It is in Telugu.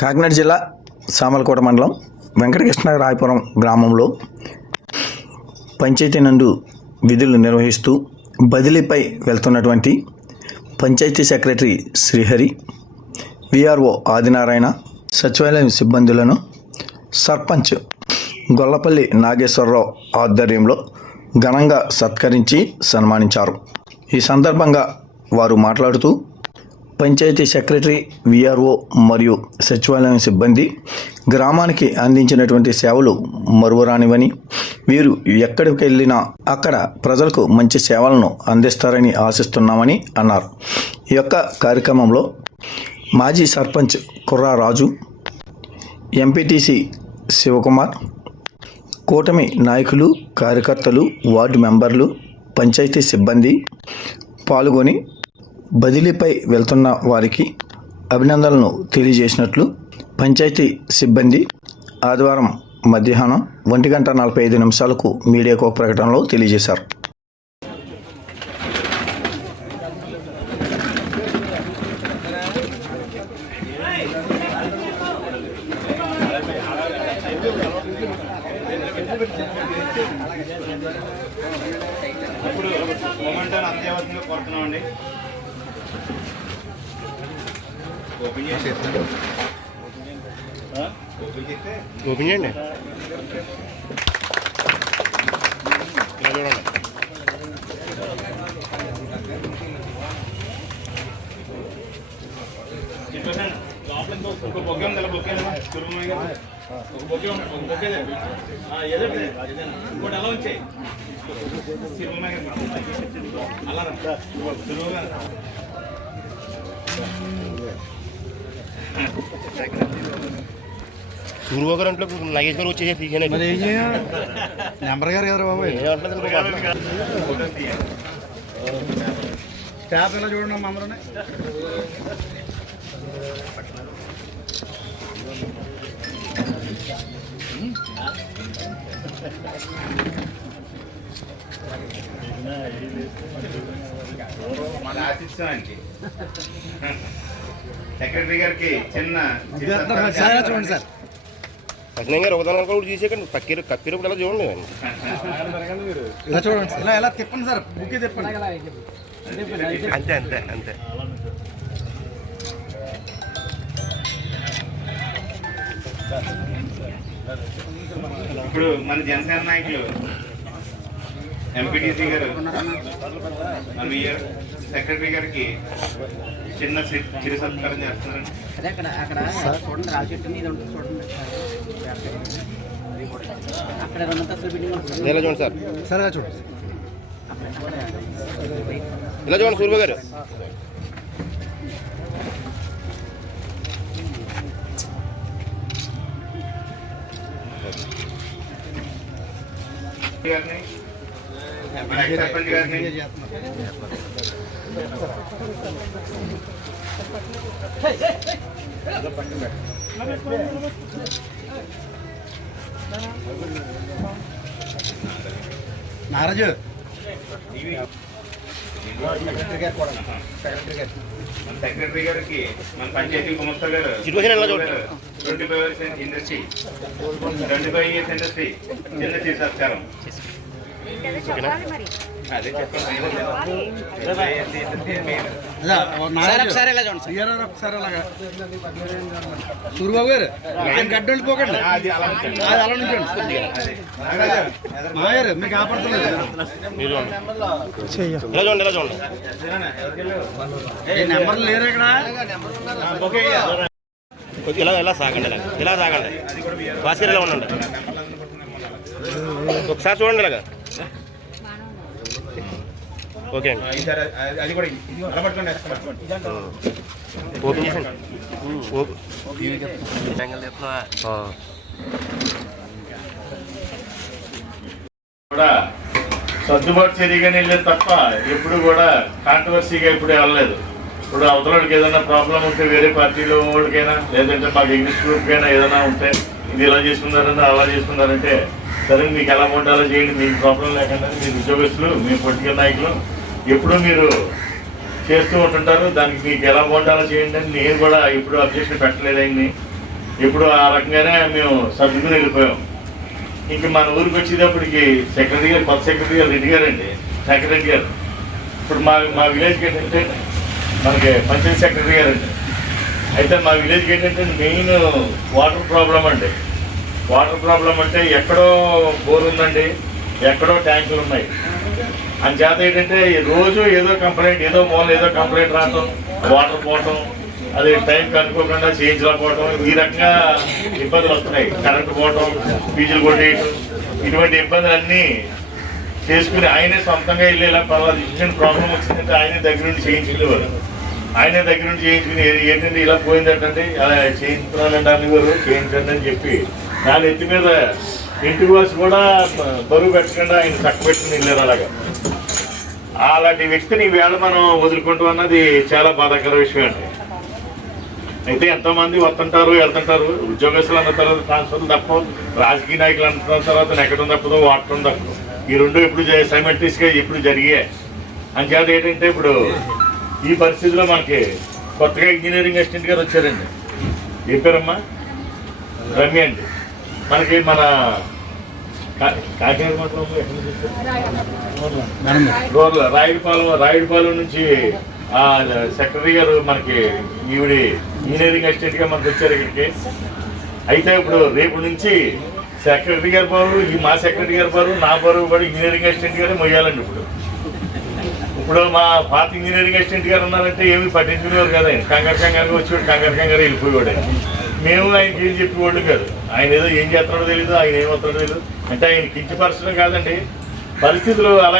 కాకినాడ జిల్లా సామలకోట మండలం వెంకటకృష్ణ రాయపురం గ్రామంలో పంచాయతీ నందు విధులు నిర్వహిస్తూ బదిలీపై వెళ్తున్నటువంటి పంచాయతీ సెక్రటరీ శ్రీహరి విఆర్ఓ ఆదినారాయణ సచివాలయం సిబ్బందులను సర్పంచ్ గొల్లపల్లి నాగేశ్వరరావు ఆధ్వర్యంలో ఘనంగా సత్కరించి సన్మానించారు. ఈ సందర్భంగా వారు మాట్లాడుతూ పంచాయతీ సెక్రటరీ విఆర్ఓ మరియు సచివాలయం సిబ్బంది గ్రామానికి అందించినటువంటి సేవలు మరువరానివని వీరు ఎక్కడికి వెళ్ళినా అక్కడ ప్రజలకు మంచి సేవలను అందిస్తారని ఆశిస్తున్నామని అన్నారు. ఈ యొక్క కార్యక్రమంలో మాజీ సర్పంచ్ కుర్రా రాజు ఎంపీటీసీ శివకుమార్ కూటమి నాయకులు కార్యకర్తలు వార్డు మెంబర్లు పంచాయతీ సిబ్బంది పాల్గొని బదిలీపై వెళ్తున్న వారికి అభినందనలను తెలియజేసినట్లు పంచాయతీ సిబ్బంది ఆదివారం మధ్యాహ్నం ఒంటి గంట నలభై ఐదు నిమిషాలకు మీడియాకు ఒక ప్రకటనలో తెలియజేశారు. ఇప్పుడు మొమెంటాన్ని అంత్యవతంగా కోరుతున్నామండి. ఓపెన్ చేసి ఆ? ఓపెన్ చేస్తే ఓపెన్ చేయండి ఇలా చూడండి చెప్పేసాను లోపల ఇంకో ఒక బొగ్గే ఉంది అలా బొగ్గే లేదా? కుటుంబం గారు. ఒక బొగ్గే ఉంది ఒక బొగ్గే లేదు. ఆ, ఏదో ఒకటి, ఏదైనా. ఇంకోటి అలా ఉంచేయి తిరుమల గారు. అలా రా. తిరుమల గారు. గురువు గారు ఇంట్లో నాగేశ్వర్ వచ్చేసి తీసాను మరి ఏం చేయాలి నెంబర్ గారు కదా బాబు ఫోటోస్ తీయండి. స్టాఫ్ ఎలా చూడండి అమ్మ అందరూ మన ఆశిస్తామండి సెక్రటరీ గారికి చిన్న చూడండి సార్. సత్యనారాయణ గారు ఒకదాని కూడా తీసేకండి పక్కీరు కప్పిరు ఇలా చూడండి ఇలా చూడండి ఇలా ఇలా తిప్పండి సార్. బుక్ తిప్పండి. అంతే అంతే అంతే. ఇప్పుడు మన జనసేన నాయకులు ఎంపీటీసీ గారు మన విఆర్ సెక్రటరీ గారికి చిన్న సి- చిరు సత్కారం చేస్తున్నారండి. అదే అక్కడ అక్కడ చూడండి రాజు చెట్టు ఇది ఉంటుంది చూడండి. అక్కడ రెండు అంతస్తుల బిల్డింగ్ ఉంటుంది ఇలా చూడండి సార్? సార్ ఇలా చూడండి ఇలా చూడండి సూర్య గారు? గారిని మన ఎక్స్ సర్పంచ్ గారిని నారాజు మన సెక్రటరీ గారికి మన పంచాయతీ గుమస్తా గారు సిచ్యువేషన్ ఎలా చూడండి? Twenty five years industry twenty five years industry చిన్న చిరు సత్కారం ఇలా చూడండి గారు గడ్డ వెళ్ళిపోకండి అది అలా నుంచి మాయారు మీకు ఆపడుతున్నారు ఇలా చూడండి నెంబర్లు లేరు ఇక్కడ ఇలా ఇలా సాగండి ఇలా ఇలా సాగండి భాస్కర్ ఇలా ఉండండి ఒకసారి చూడండి ఇలాగా ఓకే. అండి అది- కూడా ఇది. ఆ. కూడా సర్దుబాటు చర్యగానే వెళ్ళేది తప్ప ఎప్పుడు కూడా కాంట్రవర్సీగా ఎప్పుడు వెళ్ళలేదు. ఇప్పుడు అవతలకి ఏదైనా ప్రాబ్లం ఉంటే వేరే పార్టీలో వాళ్ళకైనా లేదంటే మాకు ఇంగ్లీష్ గ్రూప్కైనా ఏదైనా ఉంటే ఇది ఇలా చేసుకున్నారంటే అలా చేసుకున్నారంటే సరే మీకు ఎలా ఉండాలో చేయండి మీకు ప్రాబ్లం లేకుండా మీరు ఉద్యోగస్తులు మీ పొలిటికల్ నాయకులు ఎప్పుడూ మీరు చేస్తూ ఉంటుంటారు దానికి మీకు ఎలా ఉండాలో చేయండి అని నేను కూడా ఎప్పుడు అబ్జెక్షన్ పెట్టలేదని ఇప్పుడు ఆ రకంగానే మేము సర్దుకుని వెళ్ళిపోయాం. ఇంక మన ఊరికి వచ్చేటప్పటికి సెక్రటరీ గారు కొత్త సెక్రటరీ గారు రెడ్డి గారండి సెక్రటరీ గారు. ఇప్పుడు మా మా విలేజ్కి ఏంటంటే మనకి పంచాయతీ సెక్రటరీ అండి అయితే మా విలేజ్కి ఏంటంటే మెయిన్ వాటర్ ప్రాబ్లం అండి. వాటర్ ప్రాబ్లం అంటే ఎక్కడో బోర్ ఉందండి ఎక్కడో ట్యాంకులు ఉన్నాయి. అంచేత ఏంటంటే రోజు ఏదో కంప్లైంట్ ఏదో మూల ఏదో కంప్లైంట్ రావటం వాటర్ పోవటం అది టైం కనుక్కోకుండా చేయించలేకపోవటం ఈ రకంగా ఇబ్బందులు వస్తున్నాయి. కరెంటు పోవటం ఫీజులు కొట్టేయటం ఇటువంటి ఇబ్బందులన్నీ చేసుకుని ఆయనే సొంతంగా వెళ్ళి ఇలా పర్వాలేదు. ఇచ్చిన ప్రాబ్లం వచ్చిందంటే ఆయనే దగ్గర నుండి చేయించుకునేవారు. ఆయనే దగ్గర నుంచి చేయించుకుని ఏంటంటే ఇలా పోయిందంటే అలా చేయించుకున్నానండి అనేవారు చేయించండి అని చెప్పి దాని ఎత్తి మీద ఇంటికి వచ్చి కూడా బరువు పెట్టకుండా ఆయన చక్క పెట్టుకుని వెళ్ళారు అలాగా. అలాంటి వ్యక్తిని ఈవేళ మనం వదులుకుంటాం అన్నది చాలా బాధాకర విషయం అండి. అయితే ఎంతోమంది వస్తుంటారు వెళ్తుంటారు ఉద్యోగస్తులు అన్న తర్వాత ట్రాన్స్ఫర్లు తప్ప రాజకీయ నాయకులు అన్న తర్వాత నెక్కడం తప్పదు వాడటం తప్పదు. ఈ రెండు ఇప్పుడు సైమెంటీస్గా ఇప్పుడు జరిగాయి. అంచేత ఏంటంటే ఇప్పుడు ఈ పరిస్థితిలో మనకి కొత్తగా ఇంజనీరింగ్ అసిస్టెంట్ గారు వచ్చారండి. ఏ పేరమ్మా? రమ్య అండి. మనకి మన కా- కాకినాడ మాత్రం ఎక్కడి నుంచి రాయుడుపాలెం రాయుడుపాలెం నుంచి ఆ సెక్రటరీ గారు మనకి ఈవిడి ఇంజనీరింగ్ అసిస్టెంట్గా మనకి వచ్చారు ఇక్కడికి. అయితే ఇప్పుడు రేపు నుంచి సెక్రటరీ గారి బరువు ఈ మా సెక్రటరీ గారి బరువు నా బరువు కూడా ఇంజనీరింగ్ అసిస్టెంట్ గారే మొయ్యాలండి ఇప్పుడు. ఇప్పుడు మా పాత ఇంజనీరింగ్ అసిస్టెంట్ గారు ఉన్నారంటే ఏమి పట్టించుకునేవారు కదా ఆయన. కంగారు కంగారుగా వచ్చేవాడు కంగారు కంగారు వెళ్ళిపోయేవాడు ఆయన. మేము ఆయనకి ఏం చెప్పేవాళ్ళు కాదు. ఆయన ఏదో ఏం చేస్తున్నాడో తెలియదు ఆయన ఏమవుతాడో తెలియదు అంటే ఆయన కించపరచడం కాదండి. పరిస్థితులు అలా